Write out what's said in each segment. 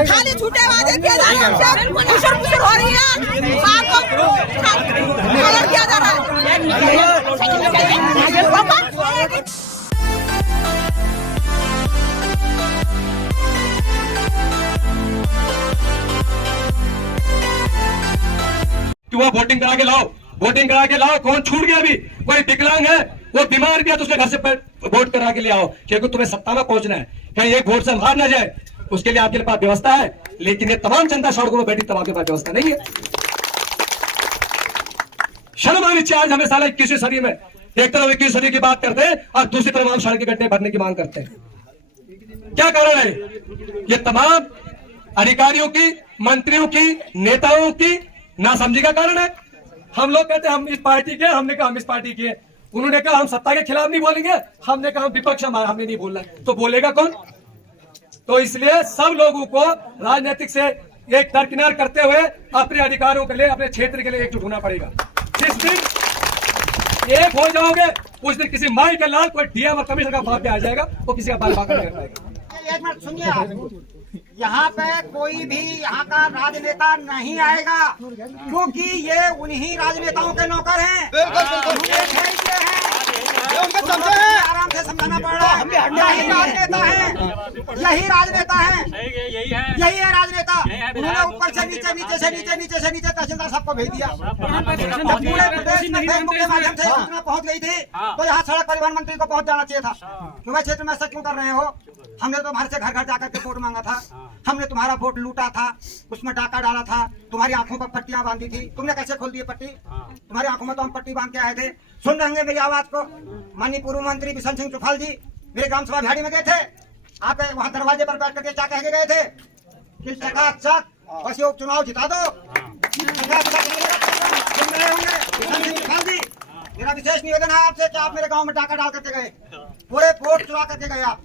खाली झूठे वादे किए जा रहे हैं, पुशर हो रही है, कलर किया जा रहा है। कि वो वोटिंग करा के लाओ, वोटिंग करा के लाओ। कौन छूट गया अभी? कोई विकलांग है, वो बीमार गया तो उसके घर से वोट करा के ले आओ, क्योंकि तुम्हें सत्ता में पहुंचना है। कहीं एक वोट से हार ना जाए, उसके लिए आपके पास व्यवस्था है। लेकिन ये तमाम जनता सड़कों में बैठी, तब आपके पास व्यवस्था नहीं है। शर्म आनी चाहिए। आज हमें साला 21वीं सदी में एक तरफ 21वीं सदी की बात करते हैं और दूसरी तरफ हम सड़क के गड्ढे भरने की मांग करते हैं। क्या कारण है? ये तमाम अधिकारियों की, मंत्रियों की, नेताओं की नासमझी का कारण है। हम लोग कहते हैं हम इस पार्टी के, हमने कहा हम इस पार्टी के, उन्होंने कहा हम सत्ता के खिलाफ नहीं बोलेंगे, हमने कहा हम विपक्ष, हमने नहीं बोलना, तो बोलेगा कौन? तो इसलिए सब लोगों को राजनीतिक से एक दरकिनार करते हुए अपने अधिकारों के लिए, अपने क्षेत्र के लिए एकजुट होना पड़ेगा। जिस दिन एक हो जाओगे, उस दिन किसी माई के लाल कोई डीएम और कमिश्नर का बाप पे आ जाएगा, वो किसी का बाल बाका नहीं कर पाएगा। एक मिनट सुनिए आप, यहाँ पे कोई भी यहाँ का राजनेता नहीं आएगा, क्योंकि ये उन्हीं राजनेताओं के नौकर हैं। आराम से समझाना पड़ रहा है। यही राजनेता है, यही राजनेता है, यही है राजनेता। उन्होंने ऊपर से नीचे, नीचे से नीचे, नीचे से नीचे तहसीलदार साहब को भेज दिया। जब पूरे प्रदेश में फेसबुक के माध्यम से सूचना पहुंच गई थी, तो यहाँ सड़क परिवहन मंत्री को पहुंच जाना चाहिए था। क्यों भाई क्षेत्र में ऐसा क्यों कर रहे हो? हमने तो तुम्हारे से घर घर जाकर के वोट मांगा था, हमने तुम्हारा वोट लूटा था, उसमें डाका डाला था, तुम्हारी आंखों पर पट्टियां बांधी थी। तुमने कैसे खोल दी पट्टी? तुम्हारी आंखों में तो हम पट्टी बांध के आए थे। सुन रहे होंगे मेरी आवाज को। माननीय पूर्व मंत्री बिशन सिंह चुफाल जी मेरे ग्राम सभा भिवाड़ी में गए थे, आप वहाँ दरवाजे पर बैठ करके क्या कह के गए थे कि चकाचक बस ये उपचुनाव जिता दो। सुन रहे होंगे बिशन सिंह चुफाल जी, मेरा विशेष निवेदन है आपसे कि आप मेरे गाँव में डाका डाल करके गए, पूरे वोट चुरा करके गए आप।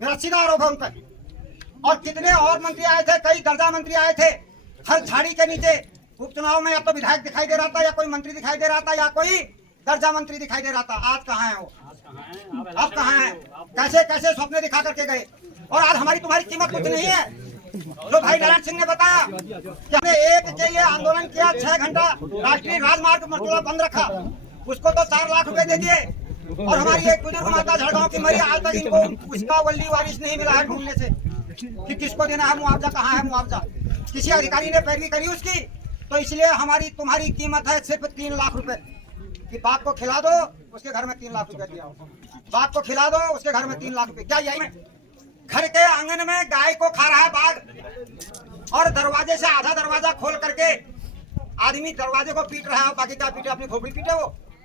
मेरा सीधा आरोप है उन पर। और कितने और मंत्री आए थे, कई दर्जा मंत्री आए थे, हर झाड़ी के नीचे उपचुनाव में या तो विधायक दिखाई दे रहा था, या कोई मंत्री दिखाई दे रहा था, या कोई दर्जा मंत्री दिखाई दे रहा था। आज कहाँ है वो? अब कहाँ है? कैसे कैसे सपने दिखा करके गए। और आज हमारी तुम्हारी कीमत कुछ नहीं है। जो भाई नारायण सिंह ने बताया कि हमने एक के लिए आंदोलन किया, 6 घंटा राष्ट्रीय राजमार्ग मरतुला बंद रखा, उसको तो 4 लाख रुपए दे दिए। और हमारी एक बुजुर्ग माता झड़गांव की मरी, आज तक इनको उसका वल्ली वारिस नहीं मिला है ढूंढने से कि किसको देना है मुआवजा, कहाँ है मुआवजा। किसी अधिकारी ने पैरवी करी उसकी। तो इसलिए हमारी तुम्हारी कीमत है सिर्फ 3 लाख रुपए। कि बाप को खिला दो, उसके घर में 3 लाख रुपए दिया, बाप को खिला दो, उसके घर में 3 लाख रुपए। क्या यही घर के आंगन में गाय को खा रहा है बाघ, और दरवाजे से आधा दरवाजा खोल करके आदमी दरवाजे को पीट रहा है, बाकी क्या पीटे? अपनी खोपड़ी पीटे।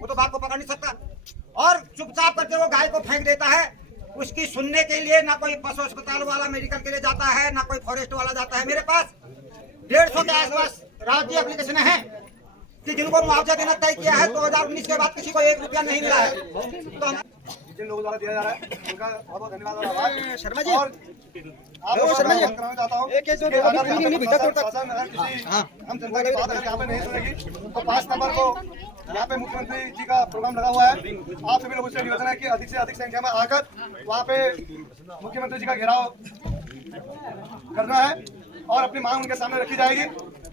वो तो बाप को पकड़ नहीं सकता, और चुपचाप करके वो गाय को फेंक देता है। उसकी सुनने के लिए ना कोई पशु अस्पताल वाला मेडिकल के लिए जाता है, ना कोई फॉरेस्ट वाला जाता है। मेरे पास 150 के आसपास राज्य एप्लीकेशन है कि जिनको मुआवजा देना तय किया है। 2019 के बाद किसी को 1 रुपया नहीं मिला है। तो जिन लोगों द्वारा दिया जा रहा है उनका बहुत बहुत धन्यवाद और आभार। शर्मा जी, और आप शर्मा जी कराना चाहता हूँ, हम जनता की बात अगर यहाँ पे नहीं सुनेगी तो 5 नंबर को यहाँ पे मुख्यमंत्री जी का प्रोग्राम लगा हुआ है। आप सभी लोगों से निवेदन है कि अधिक से अधिक संख्या में आकर वहाँ पे मुख्यमंत्री जी का घेराव करना है और अपनी मांग उनके सामने रखी जाएगी।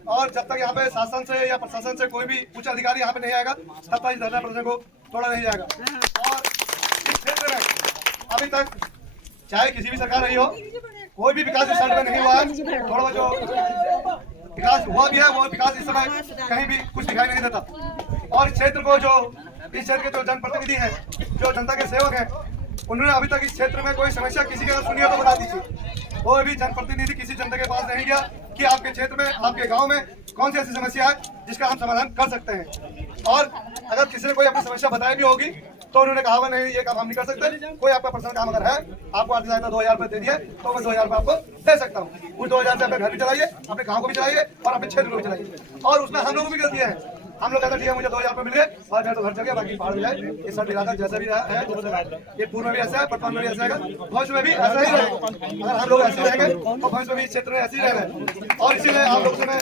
और जब तक यहाँ पे शासन से या प्रशासन से कोई भी उच्च अधिकारी यहाँ पे नहीं आएगा, तब तक इस धरना प्रदर्शन को तोड़ा नहीं जाएगा। और इस क्षेत्र में अभी तक चाहे किसी भी सरकार रही हो, कोई भी विकास इस साइड में नहीं हुआ है। थोड़ा जो विकास हुआ भी है, वो विकास इस समय कहीं भी कुछ दिखाई नहीं देता। और इस क्षेत्र को जो इस क्षेत्र के जो जनप्रतिनिधि हैं, जो जनता के सेवक हैं, उन्होंने अभी तक इस क्षेत्र में कोई समस्या किसी के अगर सुनी हो तो बता दीजिए। कोई भी जनप्रतिनिधि किसी जनता के पास नहीं गया कि आपके क्षेत्र में, आपके गांव में कौन सी ऐसी समस्या है जिसका हम समाधान कर सकते हैं। और अगर किसी ने कोई अपनी समस्या बताई भी होगी तो उन्होंने कहा नहीं ये काम हम नहीं कर सकते, कोई आपका पर्सनल काम अगर है, आपको आर्थिक सहायता 2000 रुपए दे दिए तो मैं 2000 रुपए आपको दे सकता हूँ। उस 2000 से अपने घर भी चलाइए, अपने गाँव को भी चलाइए और अपने क्षेत्र को भी चलाइए। और उसमें हम लोग भी गलतियाँ हैं, हम लोग कहते ठीक है मुझे 2000 रुपए मिल गए और मैं तो घर चल गया, बाकी पहाड़ जाए। ये सब इलाका जैसा भी है, ये पूर्व में भी ऐसा है, वर्तमान में भी ऐसा है, भविष्य में भी ऐसा ही रहेगा। अगर हम लोग ऐसे रहेंगे तो भविष्य में भी इस क्षेत्र में ऐसे ही रहेंगे। और इसीलिए आप लोग से मैं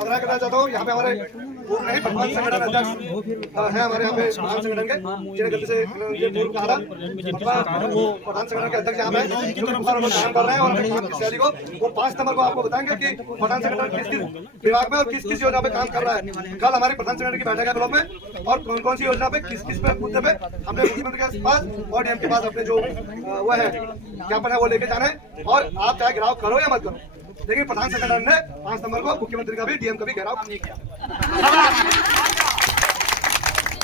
आग्रह करना चाहता हूँ, यहाँ पे हमारे पूर्व नहीं वर्तमान संगठन अध्यक्ष है हमारे यहाँ पे प्रधान संगठन के, जिन्हें गलती से ये पूर्व कहा था, प्रधान संगठन के अध्यक्ष यहाँ पे काम कर रहे हैं और अपने काम की शैली को वो 5 सितंबर को आपको बताएंगे कि प्रधान संगठन किस किस विभाग में और किस किस योजना पे काम कर रहा है। कल हमारी प्रधान संगठन की बैठक है ब्लॉक में, और कौन कौन सी योजना पे किस किस मुद्दे पे हमने मुख्यमंत्री के पास और डीएम के पास अपने जो वो है ज्ञापन है वो लेके जाना है। और आप चाहे घेराव करो या मत करो, लेकिन प्रधान संगठन ने 5 सितंबर को मुख्यमंत्री का भी डीएम का भी घेराव नहीं किया।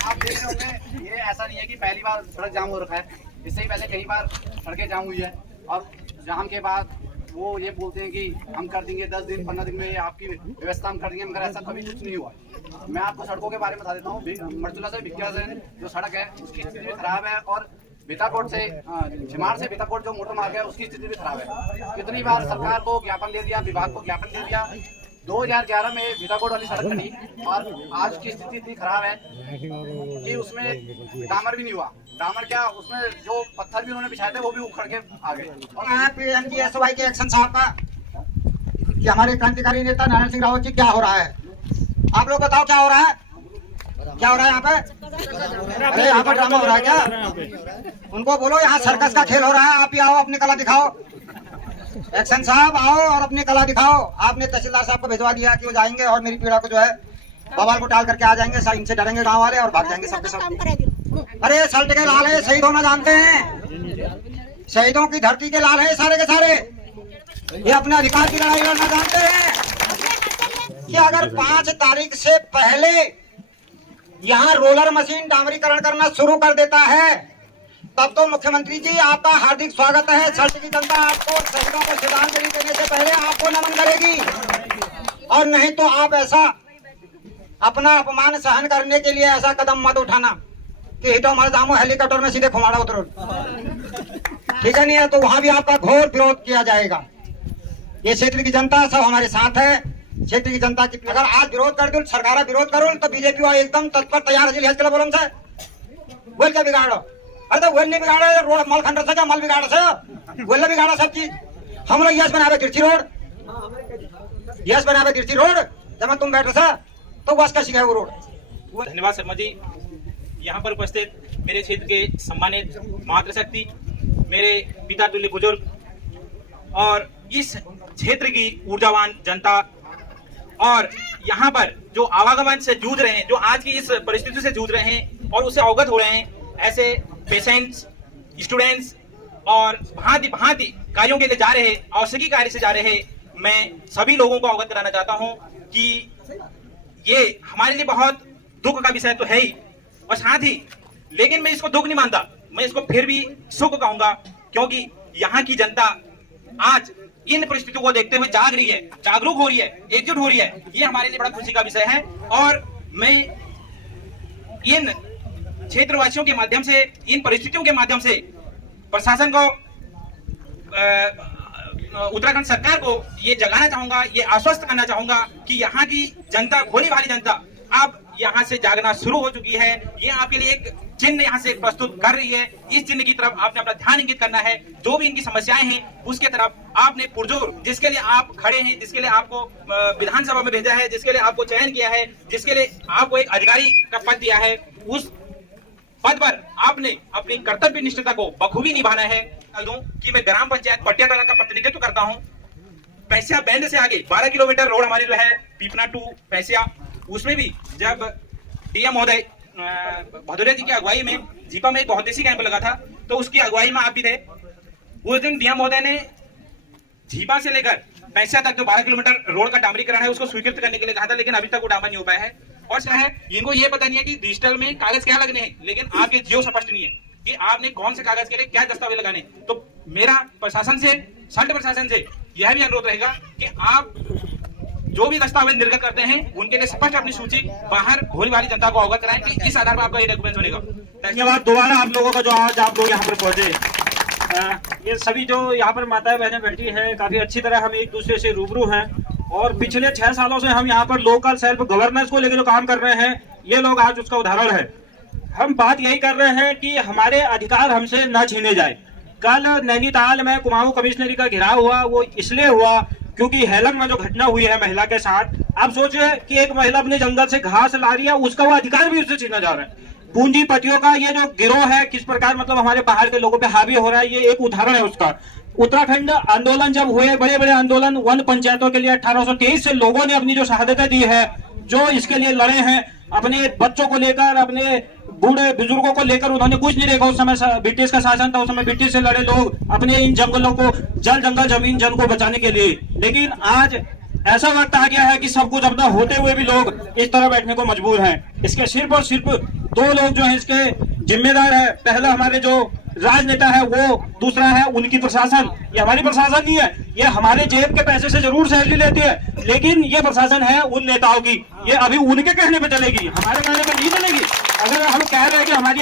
आप देख रहे होंगे ये ऐसा नहीं है कि पहली बार सड़क जाम हो रखा है, इससे ही पहले कई बार सड़कें जाम हुई है और जाम के बाद वो ये बोलते हैं कि हम कर देंगे 10 दिन 15 दिन में ये आपकी व्यवस्था हम कर देंगे, मगर ऐसा कभी कुछ नहीं हुआ। मैं आपको सड़कों के बारे में बता देता हूँ। मरचुला से भिक्किया से जो सड़क है उसकी स्थिति भी खराब है, और बीताकोट से झिमाड़ से बीताकोट जो मोटर मार्ग है उसकी स्थिति भी खराब है। कितनी बार सरकार को ज्ञापन दे दिया, विभाग को ज्ञापन दे दिया। 2011 में बीताकोट वाली सड़क बनी और आज की स्थिति इतनी खराब है कि उसमें डामर भी नहीं हुआ। डामर क्या, उसमें जो पत्थर भी उन्होंने बिछाए थे वो भी उखड़ के आ गए। और PMGSY के एक्शन साहब का कि हमारे क्रांतिकारी नेता नारायण सिंह रावत जी क्या हो रहा है, आप लोग बताओ क्या हो रहा है, क्या हो रहा है यहाँ पे? अरे यहाँ पर ड्रामा हो रहा है क्या? उनको बोलो यहाँ सर्कस का खेल हो रहा है, आप ही आओ अपनी कला दिखाओ। एक्शन साहब आओ और अपनी कला दिखाओ। आपने तहसीलदार साहब को भिजवा दिया कि वो जाएंगे और मेरी पीड़ा को जो है बवाल को टाल करके आ जाएंगे, इनसे डरेंगे गांव वाले और भाग जाएंगे सबके सब। अरे सल्ट के लाल है, शहीद होना जानते हैं, शहीदों की धरती के लाल है सारे के सारे, ये अपने अधिकार की लड़ाई लड़ना जानते हैं कि अगर 5 तारीख से पहले यहाँ रोलर मशीन डामरीकरण करना शुरू कर देता है तब तो मुख्यमंत्री जी आपका हार्दिक स्वागत है। सल्ट की जनता आपको शहीदों को श्रद्धांजलि देने से पहले आपको नमन करेगी, और नहीं तो आप ऐसा अपना अपमान सहन करने के लिए ऐसा कदम मत उठाना कि हिटो मर जामो हेलीकॉप्टर में सीधे खुमाड़ा उतरो, ठीक है नहीं है तो वहां भी आपका घोर विरोध किया जाएगा। ये क्षेत्र की जनता सब हमारे साथ है। क्षेत्र की जनता की अगर आज विरोध कर दो, सरकार विरोध करो तो बीजेपी वाले एकदम तत्पर तैयार है बोलो से बोल क्या बिगाड़ो। अरे तो वही नहीं बिगाड़े, रोड मल खंडर से क्या मल बिगाड़ से बोल बिगाड़ा सब चीज। हम लोग यश बनावे तिरछी रोड, यश बनावे तिरछी रोड, जब तुम बैठे सा तो बस का शिकाय वो रोड। धन्यवाद शर्मा जी। यहाँ पर उपस्थित मेरे क्षेत्र के सम्मानित मातृशक्ति, मेरे पिता तुल्य बुजुर्ग और इस क्षेत्र की ऊर्जावान जनता, और यहाँ पर जो आवागमन से जूझ रहे हैं, जो आज की इस परिस्थिति से जूझ रहे हैं और उससे अवगत हो रहे हैं, ऐसे पेशेंट्स, स्टूडेंट्स और भांति भांति कार्यों के लिए जा रहे, आवश्यकी कार्य से जा रहे, मैं सभी लोगों को अवगत कराना चाहता हूँ कि ये हमारे लिए बहुत दुख का विषय तो है ही, और साथ ही लेकिन मैं इसको दुख नहीं मानता, मैं इसको फिर भी सुख कहूंगा, क्योंकि यहाँ की जनता आज इन परिस्थितियों को देखते हुए जाग रही है, जागरूक हो रही है, एकजुट हो रही है। ये हमारे लिए बड़ा खुशी का विषय है, और मैं इन क्षेत्रवासियों के माध्यम से, इन परिस्थितियों के माध्यम से प्रशासन को, उत्तराखंड सरकार को ये जगाना चाहूंगा, ये आश्वस्त करना चाहूंगा कि यहाँ की जनता, भोली भाली जनता अब यहाँ से जागना शुरू हो चुकी है। ये आपके लिए एक चिन्ह यहाँ से प्रस्तुत कर रही है। इस चिन्ह की तरफ आपने अपना ध्यान इंगित करना है। जो भी इनकी समस्याएं हैं उसके तरफ आपने पुरजोर, जिसके लिए आप खड़े हैं, जिसके लिए आपको विधानसभा में भेजा है, जिसके लिए आपको चयन किया है, जिसके लिए आपको एक अधिकारी का पद दिया है, उस पद पर आपने अपनी कर्तव्य निष्ठता को बखूबी निभाना है। कि मैं ग्राम पंचायत पटियाला का प्रतिनिधित्व करता हूँ। पैसिया बैंड से आगे 12 किलोमीटर रोड हमारी जो है पीपना टू पैसिया, उसमें भी जब डीएम महोदय भदौरिया जी की अगुवाई में जीपा में एक बहुउद्देशीय कैंप लगा था, तो उसकी अगुवाई में आप भी थे। उस दिन डीएम महोदय ने जीपा से लेकर पैसिया तक जो 12 किलोमीटर रोड का डामरीकरण है उसको स्वीकृत करने के लिए कहा था, लेकिन अभी तक वो डामर नहीं हो पाया है। और क्या है, इनको ये पता नहीं है कि डिजिटल में कागज क्या लगने हैं, लेकिन आपके जियो स्पष्ट नहीं है कि आपने कौन से कागज के लिए क्या दस्तावेज लगाने। तो मेरा प्रशासन से, सल्ट प्रशासन से यह भी अनुरोध रहेगा कि आप जो भी दस्तावेज निर्गत करते हैं उनके लिए स्पष्ट अपनी सूची बाहर भोली भाली जनता को अवगत कराएं कि इस आधार पर आपका ये डॉक्यूमेंट बनेगा। धन्यवाद दोबारा आप लोगों का जो आज आप लोग यहाँ पर पहुंचे। ये सभी जो यहाँ पर माताएं बहनें बैठी हैं, काफी अच्छी तरह हम एक दूसरे से रूबरू हैं और पिछले 6 सालों से हम यहाँ पर लोकल सेल्फ गवर्नेंस को लेकर जो काम कर रहे हैं, ये लोग आज उसका उदाहरण है। हम बात यही कर रहे हैं कि हमारे अधिकार हमसे न छीने जाए। कल नैनीताल में कुमाऊं कमिश्नरी का घेराव हुआ, वो इसलिए हुआ क्योंकि हेलंग में जो घटना हुई है महिला के साथ, आप सोचिए कि एक महिला अपने जंगल से घास ला रही है, उसका वो अधिकार भी उससे छीना जा रहा है। पूंजीपतियों का ये जो गिरोह है किस प्रकार मतलब हमारे बाहर के लोगों पे हावी हो रहा है, ये एक उदाहरण है उसका। उत्तराखंड आंदोलन जब हुए, बड़े बड़े आंदोलन वन पंचायतों के लिए 1823 से लोगों ने अपनी जो शहादतें दी है, जो इसके लिए लड़े हैं, अपने बच्चों को लेकर, अपने बूढ़े बुजुर्गों को लेकर, उन्होंने कुछ नहीं देखा। उस समय ब्रिटिश का शासन था, उस समय ब्रिटिश से लड़े लोग अपने इन जंगलों को, जल जंगल जमीन जन को बचाने के लिए। लेकिन आज ऐसा वक्त आ गया है कि सब कुछ अपना होते हुए भी लोग इस तरह बैठने को मजबूर हैं। इसके सिर्फ और सिर्फ 2 लोग जो हैं इसके जिम्मेदार है। पहला हमारे जो राजनेता है वो, दूसरा है उनकी प्रशासन। ये हमारी प्रशासन नहीं है, ये हमारे जेब के पैसे से जरूर सैलरी लेती है, लेकिन ये प्रशासन है उन नेताओं की। ये अभी उनके कहने पे चलेगी, हमारे कहने पे नहीं चलेगी। अगर हम कह रहे हैं कि हमारी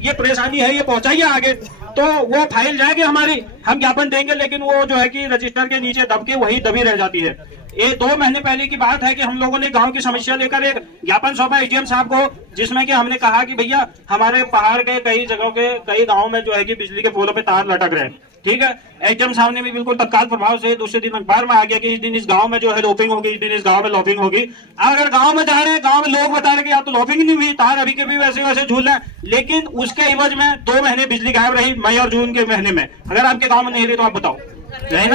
ये परेशानी है, ये पहुंचाइए आगे, तो वो फाइल जाएगी हमारी, हम ज्ञापन देंगे, लेकिन वो जो है कि रजिस्टर के नीचे दब के वही दबी रह जाती है। ये 2 महीने पहले की बात है कि हम लोगों ने गांव की समस्या लेकर एक ज्ञापन सौंपा एसडीएम साहब को, जिसमें कि हमने कहा कि भैया हमारे पहाड़ के कई जगहों के कई गांवों में जो है कि बिजली के पोलों पे तार लटक रहे हैं। ठीक है, एसडीएम साहब ने भी बिल्कुल तत्काल प्रभाव से दूसरे दिन अखबार में आ गया कि इस दिन इस गांव में जो है लॉपिंग होगी, इस दिन इस गांव में लॉपिंग होगी। अगर गांव में जा रहे हैं, गांव में लोग बता रहे कि आप तो लॉपिंग नहीं हुई, तार अभी के भी वैसे वैसे झूल रहे हैं, लेकिन उसके एवज में 2 महीने बिजली गायब रही, मई और जून के महीने में। अगर आपके गाँव में नहीं रही तो आप बताओ, घर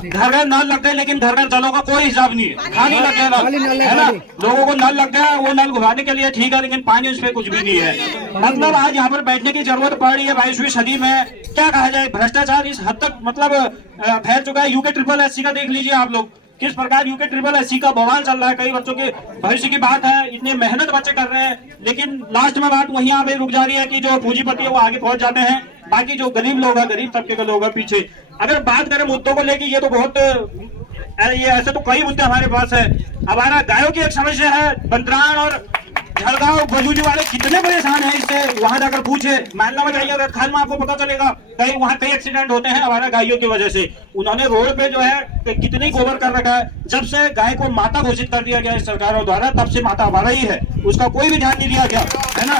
घर नल लग गए, लेकिन घर घर जलों का कोई हिसाब नहीं है, खाली लग गया नल, है ना। लोगों को नल लग गया, वो नल घुमाने के लिए ठीक है, लेकिन पानी उस पर कुछ भी नहीं है। मतलब आज यहाँ पर बैठने की जरूरत पड़ रही है 22वीं सदी में। क्या कहा जाए, भ्रष्टाचार इस हद तक मतलब फैल चुका है। यूके SSS का देख लीजिए आप लोग, किस प्रकार यूके SSS का बवाल चल रहा है। कई बच्चों के भविष्य की बात है, इतने मेहनत बच्चे कर रहे हैं, लेकिन लास्ट में बात वहीं पे रुक जा रही है कि जो पूंजीपति है वो आगे पहुंच जाते हैं, बाकी जो गरीब लोग हैं, गरीब तबके के लोग हैं पीछे। अगर बात करें मुद्दों को लेके, ये तो बहुत, ये ऐसे तो कई मुद्दे हमारे पास है। हमारा गायों की एक समस्या है, बंदरान और झड़गांव बजूजी वाले कितने परेशान हैं इससे, वहां जाकर पूछे। मालवा में जाइए, खाल में आपको पता चलेगा, कई वहां कई एक्सीडेंट होते हैं हमारा गायों की वजह से। उन्होंने रोड पे जो है कितनी गोबर कर रखा है। जब से गाय को माता घोषित कर दिया गया सरकारों द्वारा, तब से माता हमारा ही है, उसका कोई भी ध्यान नहीं दिया गया, है ना।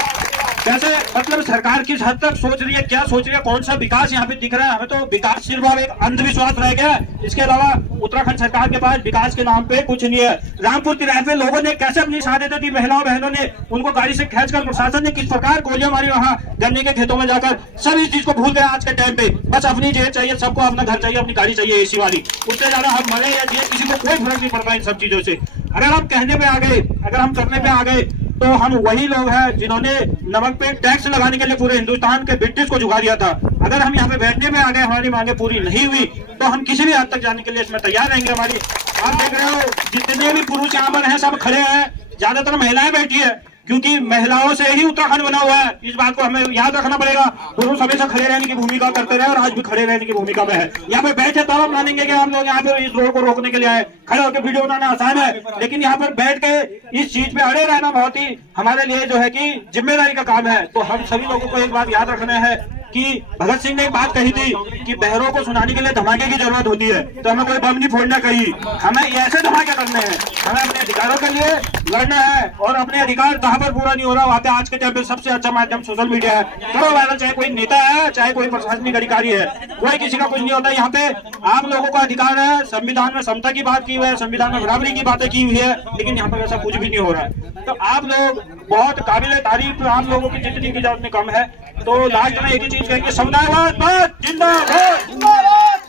कैसे मतलब सरकार किस हद तक सोच रही है, क्या सोच रही है, कौन सा विकास यहाँ पे दिख रहा है। हमें तो विकास सिर्फ अब एक अंधविश्वास रह गया है, इसके अलावा उत्तराखंड सरकार के पास विकास के नाम पे कुछ नहीं है। रामपुर तिराहे पे लोगों ने कैसे अपनी शहादतें दी, महिलाओं बहनों ने, उनको गाड़ी से खींचकर प्रशासन ने किस प्रकार गोलियां मारी वहाँ गन्ने के खेतों में जाकर। सब इस चीज को भूल गए आज के टाइम पे, बस अपनी जेब चाहिए, सबको अपना घर चाहिए, अपनी गाड़ी चाहिए एसी वाली। उससे ज्यादा हम मरे या जिए किसी को कोई फर्क नहीं पड़ता इन सब चीजों से। अगर हम कहने पे आ गए, अगर हम करने पे आ गए, तो हम वही लोग हैं जिन्होंने नमक पे टैक्स लगाने के लिए पूरे हिंदुस्तान के ब्रिटिश को झुका दिया था। अगर हम यहाँ पे बैठने में आ गए, हमारी मांगे पूरी नहीं हुई, तो हम किसी भी हद तक जाने के लिए इसमें तैयार रहेंगे। हमारी आप देख रहे हो जितने भी पुरुष यहाँ पर हैं सब खड़े हैं, ज्यादातर महिलाएं बैठी है, क्योंकि महिलाओं से ही उत्तराखंड बना हुआ है। इस बात को हमें याद रखना पड़ेगा। पुरुष हमेशा खड़े रहने की भूमिका करते रहे और आज भी खड़े रहने की भूमिका में है। यहाँ पे बैठे तब हम मानेंगे कि हम लोग यहाँ पे इस रोड को रोकने के लिए आए। खड़े होकर वीडियो बनाना आसान है, लेकिन यहाँ पर बैठ के इस चीज पे अड़े रहना बहुत ही हमारे लिए जो है कि जिम्मेदारी का काम है। तो हम सभी लोगों को एक बात याद रखना है कि भगत सिंह ने एक बात कही थी कि बहरों को सुनाने के लिए धमाके की जरूरत होती है। तो हमें कोई बम नहीं फोड़ना कहीं, हमें ऐसे धमाके करने हैं, हमें अपने अधिकारों के लिए लड़ना है। और अपने अधिकार जहाँ पर पूरा नहीं हो रहा, वहाँ पे आज के टाइम पे सबसे अच्छा माध्यम सोशल मीडिया है। करो वायरल, चाहे कोई नेता है, चाहे कोई प्रशासनिक अधिकारी है, कोई किसी का कुछ नहीं होता। यहाँ पे आप लोगों का अधिकार है। संविधान में समता की बात की हुई है, संविधान में बराबरी की बातें की हुई है, लेकिन यहाँ पर ऐसा कुछ भी नहीं हो रहा है। तो आप लोग बहुत काबिल तारीफ, आप लोगों की जितनी की जरूरत कम है। तो लास्ट में एक ही चीज कहेंगे, समुदायवाद जिंदाबाद,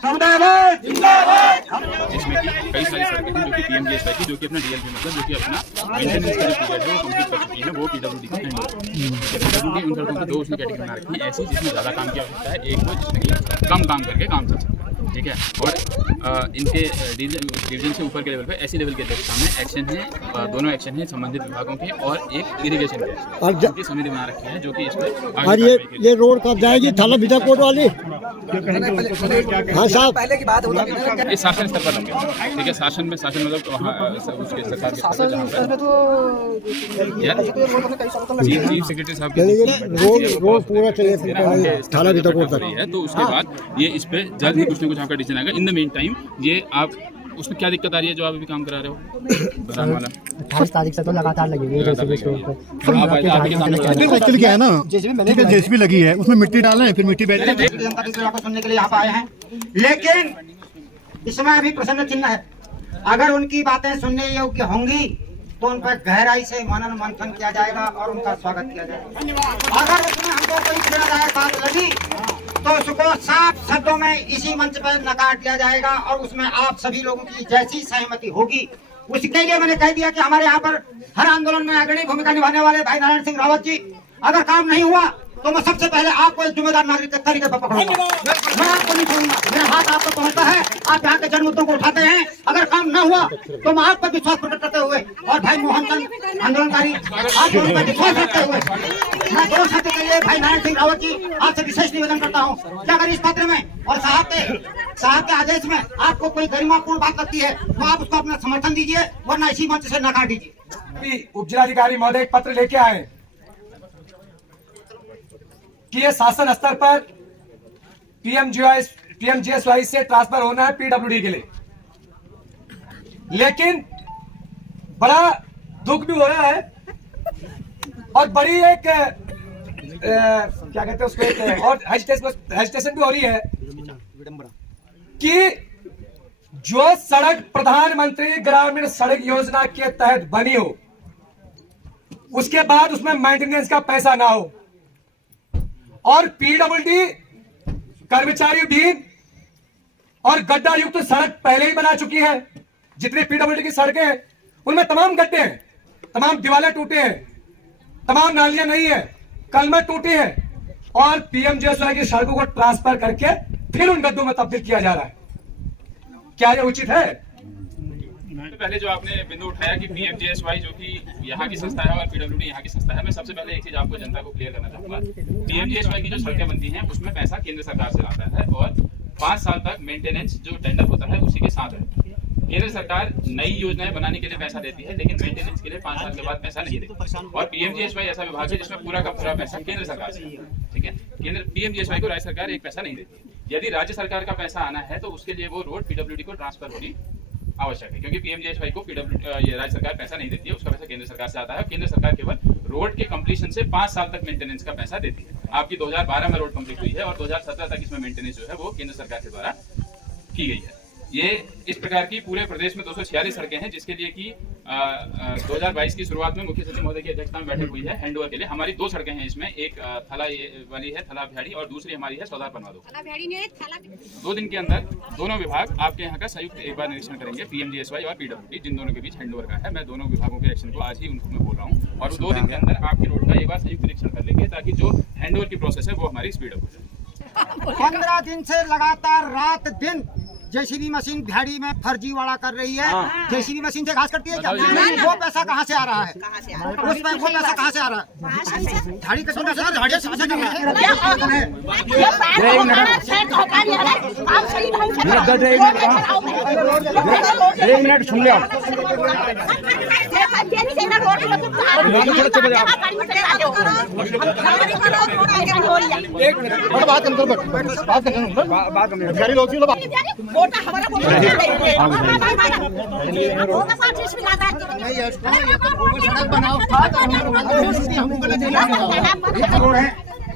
समुदायवाद जिंदाबाद। जिसमें कि कई सारी सड़कें हैं जो कि पीएमजीएसवाई की, जो कि अपना डीएलपी मतलब जो कि अपना मेंटेनेंस का जो पीरियड है वो कंप्लीट कर चुकी है, वो पीडब्ल्यूडी का पीडब्ल्यूडी उन सड़कों की 2 उसने कैटेगरी बना रखी है, ऐसी जिसमें ज़्यादा काम की आवश्यकता है, एक वो जिसमें कि कम काम करके काम चल सकता है। ठीक है, और इनके डिवीजन से ऊपर के लेवल पे ऐसी लेवल के अध्यक्षता में एक्शन है, दोनों एक्शन है संबंधित विभागों के, और एक इरिगेशन की समिति बना रखी है जो कि इस पर। और ये रोड कब जाएगी थाना बीजापुर वाली? हाँ साहब, पहले की बात होती है ये शासन स्तर पर लंबे, ठीक है। शासन मतलब वहाँ उसके सरकार के स्तर पर जहाँ पर चीफ सेक्रेटरी साहब रोज पूरा चाहिए थाना भी तक है, तो उसके बाद ये इस पे जल्द ही कुछ न कुछ आपका डिसीजन आएगा। इन द मीन टाइम ये आप उसमें क्या दिक्कत आ रही है जो आप अभी काम करा रहे हो बताने वाला? 28 तारीख से तो लगातार लगेगी जेसीबी के ऊपर। आपके सामने एक्चुअली क्या है ना, ठीक है, जेसीबी लगी है, उसमें मिट्टी डाल रहे हैं, फिर मिट्टी बैठ को सुनने के लिए यहाँ पे आए हैं, लेकिन इसमें अभी प्रश्न चिन्ह है। अगर उनकी बातें सुनने योग्य होंगी तो उन पर गहराई से मनन मंथन किया जाएगा और उनका स्वागत किया जाएगा। अगर उसमें हमको कोई प्रेरणादायक बात लगी तो उसको साफ शब्दों में इसी मंच पर नकार दिया जाएगा और उसमें आप सभी लोगों की जैसी सहमति होगी उसके लिए मैंने कह दिया कि हमारे यहाँ पर हर आंदोलन में अग्रणी भूमिका निभाने वाले भाई नारायण सिंह रावत जी, अगर काम नहीं हुआ तो मैं सबसे पहले आपको एक जिम्मेदार नागरिक के तरीके पर पकड़ूंगा। मैं आपको नहीं छोड़ूंगा, मेरा हाथ आप तक पहुंचता है, आप यहाँ के जन मुद्दों को उठाते हैं। अगर काम न हुआ तो मैं आप पर विश्वास प्रकट करते हुए और भाई मोहन चंद आंदोलनकारी आप दोनों पर विश्वास रखते हुए मैं 2 शब्द के लिए भाई नारायण सिंह रावत जी आपसे विशेष निवेदन करता हूँ कि अगर इस पत्र में और साहब के आदेश में आपको कोई गरिमापूर्ण बात लगती है तो आप उसको अपना समर्थन दीजिए, वरना इसी मंच से नकार दीजिए। उप जिलाधिकारी महोदय एक पत्र लेके आए कि ये शासन स्तर पर पीएमजीएसवाई से ट्रांसफर होना है पीडब्ल्यूडी के लिए, लेकिन बड़ा दुख भी हो रहा है और बड़ी एक क्या कहते हैं उसको, एक और हेजिटेशन भी हो रही है कि जो सड़क प्रधानमंत्री ग्रामीण सड़क योजना के तहत बनी हो उसके बाद उसमें मेंटेनेंस का पैसा ना हो और पीडब्ल्यूडी कर्मचारी भी और गड्ढा युक्त सड़क पहले ही बना चुकी है। जितनी पीडब्ल्यूडी की सड़कें हैं उनमें तमाम गड्ढे हैं, तमाम दीवारें टूटे हैं, तमाम नालियां नहीं है, कलमें टूटी है और पीएमजीएसवाई की सड़कों को ट्रांसफर करके फिर उन गड्ढों में तब्दील किया जा रहा है। क्या यह उचित है? पहले जो आपने बिंदु उठाया कि पीएमजीएसवाई जो कि यहाँ की संस्था है और पीडब्ल्यूडी यहाँ की संस्था है, मैं सबसे पहले एक चीज आपको जनता को क्लियर करना चाहूंगा। पीएमजीएसवाई की जो सड़कें बनती हैं उसमें पैसा केंद्र सरकार से आता है और 5 साल तक मेंटेनेंस जो टेंडर होता है उसी के साथ है। केंद्र सरकार नई योजनाएं बनाने के लिए पैसा देती है लेकिन मेंटेनेंस के लिए 5 साल के बाद पैसा नहीं देती। और पीएमजीएसवाई ऐसा विभाग है जिसमें पूरा का पूरा पैसा केंद्र सरकार से, ठीक है। केंद्र पीएमजीएसवाई को राज्य सरकार एक पैसा नहीं देती। यदि राज्य सरकार का पैसा आना है तो उसके लिए वो रोड पीडब्ल्यूडी को ट्रांसफर होनी आवश्यक है, क्योंकि पीएमजीएसवाई को ये राज्य सरकार पैसा नहीं देती है, उसका पैसा केंद्र सरकार से आता है। केंद्र सरकार केवल रोड के कंप्लीशन से 5 साल तक मेंटेनेंस का पैसा देती है। आपकी 2012 में रोड कंप्लीट हुई है और 2017 तक इसमें मेंटेनेंस जो है वो केंद्र सरकार के द्वारा की गई है। ये इस प्रकार की पूरे प्रदेश में 246 सड़कें हैं जिसके लिए कि 2022 की शुरुआत में मुख्य सचिव महोदय की अध्यक्षता में बैठक हुई है हैंडओवर के लिए। हमारी 2 सड़कें हैं इसमें, एक थला वाली है थला भ्याड़ी और दूसरी हमारी है सौदार बनवा दो। 2 दिन के अंदर दोनों विभाग आपके यहाँ का संयुक्त एक बार निरीक्षण करेंगे, पीएमजीएसवाई और पीडब्ल्यूडी जिन दोनों के बीच हैंडओवर का है। मैं दोनों विभागों के एक्शन को आज ही उनको मैं बोल रहा हूँ और 2 दिन के अंदर आपकी रोड का एक बार संयुक्त निरीक्षण कर लेंगे ताकि जो हैंडओवर की प्रोसेस है वो हमारी स्पीड अप हो जाए। 15 दिन से लगातार रात दिन जेसीबी मशीन भ्याड़ी में फर्जीवाड़ा कर रही है। जेसीबी मशीन से घास कटती है क्या? वो पैसा कहाँ से आ रहा है? उसमें वो पैसा कहाँ से आ रहा है? झाड़ी कटने से झाड़ी से पैसा नहीं है। एक मिनट सुन लिया।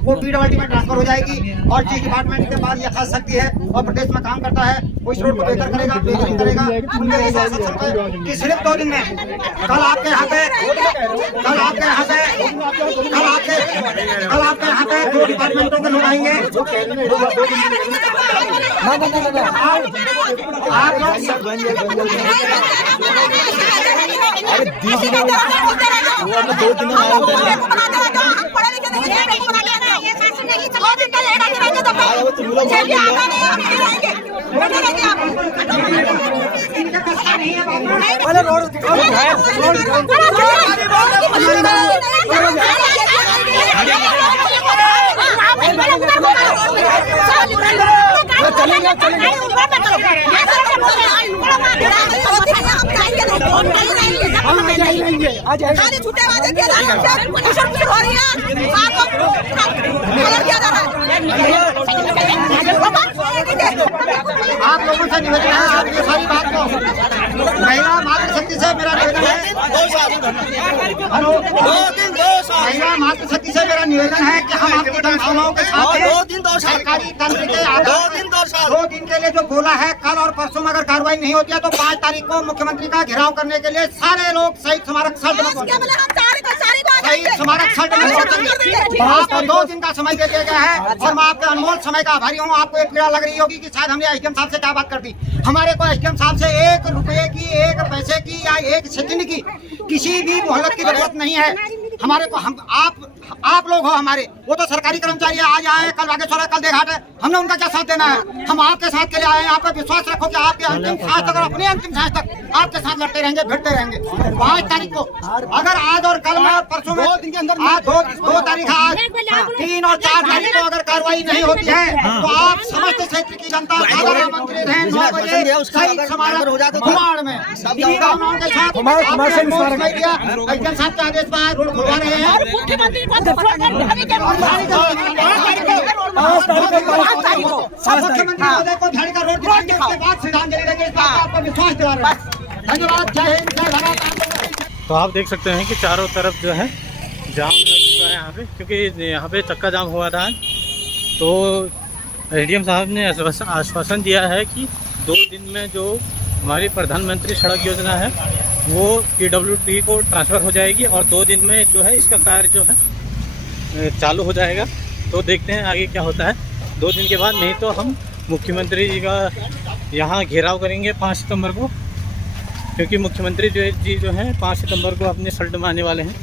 वो पीडब्ल्यूडी में ट्रांसफर हो जाएगी और जिस डिपार्टमेंट के बाद यह खस सकती है और प्रदेश में काम करता है वो इस रोड को बेहतर करेगा, बेहतरीन करेगा। कि सिर्फ 2 दिन में कल आपके यहाँ पे 2 डिपार्टमेंटों के लोग आएंगे। रोड खाली छूटे वादे किए जा रहे हैं, कुशल हो रही है, कलर किया जा रहा है। आप लोगों से निवेदन है, आप ये सारी बात को महिला मातृशक्ति से मेरा निवेदन है, हेलो, महिला मातृशक्ति से मेरा निवेदन है कि हम आपकी भावनाओं के साथ हैं। सरकारी तंत्र के आधार 2 दिन के लिए जो बोला है, कल और परसों में अगर कार्रवाई नहीं होती है तो 5 तारीख को मुख्यमंत्री का घेराव करने के लिए सारे लोग शहीद स्मारक स्थल में पहुंचेंगे। शहीद स्मारक स्थल में पहुंचेंगे। आपको 2 दिन का समय दे दिया गया है और मैं आपके अनमोल समय का आभारी हूँ। आपको एक पीड़ा लग रही होगी कि शायद हमने एसडीएम साहब से क्या बात कर दी। हमारे को एसडीएम साहब से 1 रुपए की, 1 पैसे की या 1 सेकंड की किसी भी मोहलत की जरूरत नहीं है। हमारे को हम आप लोग हो हमारे, वो तो सरकारी कर्मचारी है, आज आए कल बागेश्वर है, कल देघाट है, हमने उनका क्या साथ देना है। हम आपके साथ के लिए आए हैं। आप पे विश्वास रखो कि आपके अंतिम सांस तक और अपने अंतिम सांस तक आपके साथ लड़ते रहेंगे, भिड़ते रहेंगे। 5 तारीख को अगर आज और कल में परसों में 2 दिन के अंदर, आज 2 तारीख, आज 3 और 4 तारीख को अगर कार्रवाई नहीं होती है तो आप समस्त क्षेत्र की जनता आमंत्रित है 9 बजे शहीद स्मारक कुमाड़ में इन्हीं भावनाओं के साथ एसडीएम साहब के आदेश पर रोड खुलवा रहे हैं। मुख्यमंत्री को मुख्यमंत्री महोदय को झाड़ी का रोड दिखाएंगे, उसके बाद श्रद्धांजलि देंगे। इस बात का आपको विश्वास दिला रहे हैं। धन्यवाद। जय हिंद, जय भारत। तो आप देख सकते हैं कि चारों तरफ जो है जाम लग चुका है यहाँ पे, क्योंकि यहाँ पे चक्का जाम हुआ था। तो एसडीएम साहब ने आश्वासन दिया है कि 2 दिन में जो हमारी प्रधानमंत्री सड़क योजना है वो PWD को ट्रांसफ़र हो जाएगी और 2 दिन में जो है इसका कार्य जो है चालू हो जाएगा। तो देखते हैं आगे क्या होता है 2 दिन के बाद। नहीं तो हम मुख्यमंत्री जी का यहाँ घेराव करेंगे 5 सितंबर को, क्योंकि मुख्यमंत्री जी जो हैं 5 सितंबर को अपने सल्ट में आने वाले हैं।